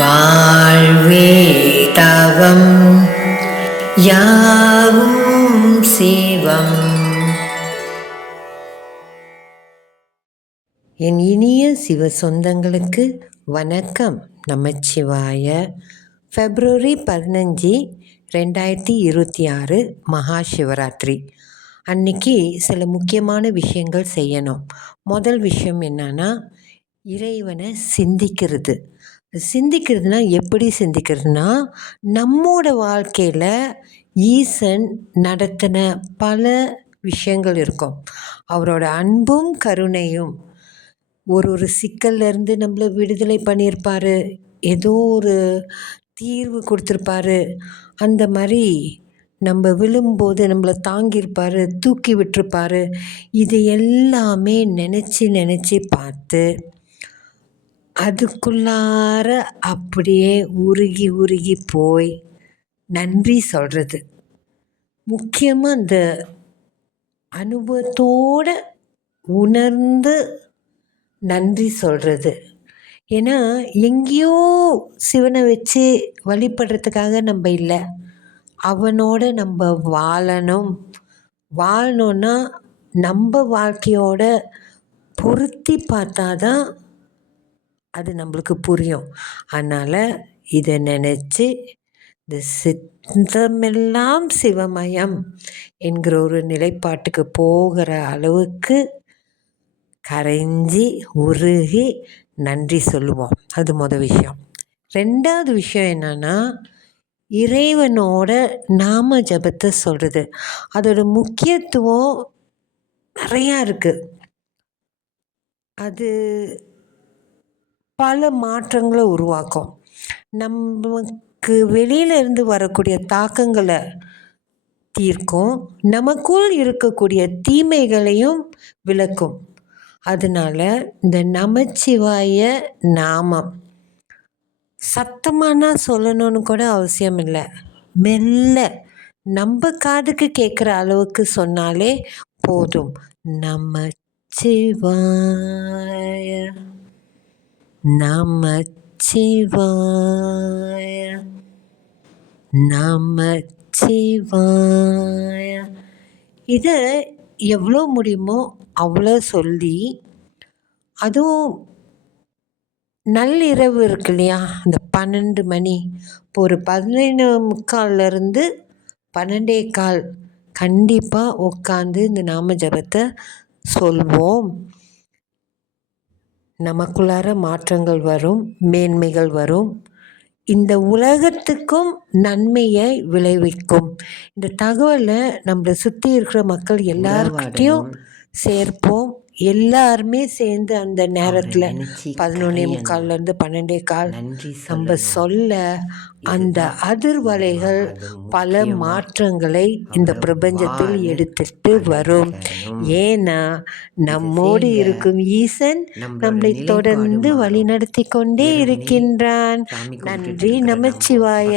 வாழ்வே தவம் யாவும் சிவம். என் இனிய சிவ சொந்தங்களுக்கு வணக்கம். நமச்சிவாய. February 15, 2026 மகா சிவராத்திரி அன்னைக்கு சில முக்கியமான விஷயங்கள் செய்யணும். முதல் விஷயம் என்னன்னா, இறைவனை சிந்திக்கிறது. சிந்திக்கிறதுனா எப்படி சிந்திக்கிறதுனா, நம்மோட வாழ்க்கையில் ஈசன் நடத்தின பல விஷயங்கள் இருக்கும். அவரோட அன்பும் கருணையும் ஒரு சிக்கல்லேருந்து நம்மளை விடுதலை பண்ணியிருப்பார், ஏதோ ஒரு தீர்வு கொடுத்துருப்பாரு. அந்த மாதிரி நம்ம விழும்போது நம்மளை தாங்கியிருப்பார், தூக்கி விட்டுருப்பார். இது எல்லாமே நினச்சி பார்த்து அதுக்குள்ளார அப்படியே உருகி போய் நன்றி சொல்கிறது. முக்கியமாக அந்த அனுபவத்தோடு உணர்ந்து நன்றி சொல்கிறது. ஏன்னா எங்கேயோ சிவனை வச்சு வழிபடுறதுக்காக நம்ம இல்லை, அவனோட நம்ம வாழணும்னா நம்ம வாழ்க்கையோட பொருத்தி பார்த்தா தான் அது நம்மளுக்கு புரியும். அதனால் இதை நினச்சி இந்த சித்தமெல்லாம் சிவமயம் என்கிற ஒரு நிலைப்பாட்டுக்கு போகிற அளவுக்கு கரைஞ்சி உருகி நன்றி சொல்லுவோம். அது முதல் விஷயம். ரெண்டாவது விஷயம் என்னன்னா, இறைவனோட நாம ஜபத்தை சொல்கிறது. அதோட முக்கியத்துவம் நிறையா இருக்குது. அது பல மாற்றங்களை உருவாக்கும். நமக்கு வெளியிலேருந்து வரக்கூடிய தாக்கங்களை தீர்க்கும், நமக்குள் இருக்கக்கூடிய தீமைகளையும் விளக்கும். அதனால் இந்த நமச்சிவாய நாமம் சத்தமானா சொல்லணும்னு கூட அவசியம் இல்லை, மெல்ல நம்ம காதுக்கு கேட்குற அளவுக்கு சொன்னாலே போதும். நமச்சிவாய நமச்சிவாய நமச்சிவாய. இதை எவ்வளோ முடியுமோ அவ்வளோ சொல்லி, அதுவும் நள்ளிரவு இருக்கு இல்லையா, இந்த 12 மணி, இப்போ ஒரு 11:45 12:15 கண்டிப்பாக உட்காந்து இந்த நாம ஜபத்தை சொல்வோம். நமக்குள்ளார மாற்றங்கள் வரும், மேன்மைகள் வரும், இந்த உலகத்துக்கும் நன்மையை விளைவிக்கும். இந்த தகவலை நம்மளை சுற்றி இருக்கிற மக்கள் எல்லார்கிட்டையும் சேர்ப்போம். எல்லாருமே சேர்ந்து அந்த நேரத்தில் 11:45 12:15 நம்ம சொல்ல அந்த அதிர்வலைகள் பல மாற்றங்களை இந்த பிரபஞ்சத்தில் எடுத்துட்டு வரும். ஏன்னா நம்மோடு இருக்கும் ஈசன் நம்மளை தொடர்ந்து வழிநடத்தி கொண்டே இருக்கின்றான். நன்றி. நமச்சிவாய.